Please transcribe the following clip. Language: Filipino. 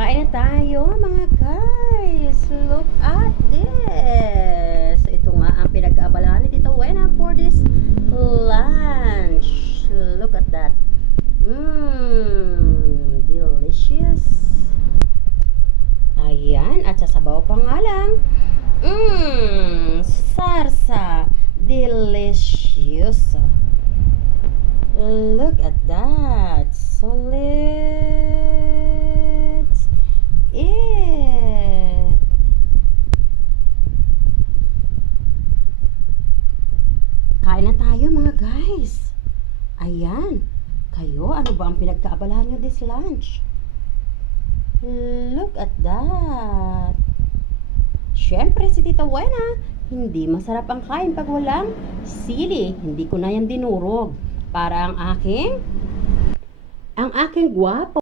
Kain na tayo mga guys. Look at this. Ito nga ang pinag-aabalahan ni Tita Wena for this lunch. Look at that. Delicious. Ayan, at sasabaw pa nga lang. Sarsa. Delicious. Look at that. So let's eat. Kain na tayo mga guys. Ayan. Kayo, ano ba ang pinagkaabalahan nyo this lunch? Look at that. Syempre si Tita Wena, hindi masarap ang kain pag walang sili. Hindi ko na yan dinurog. Para ang aking gwapo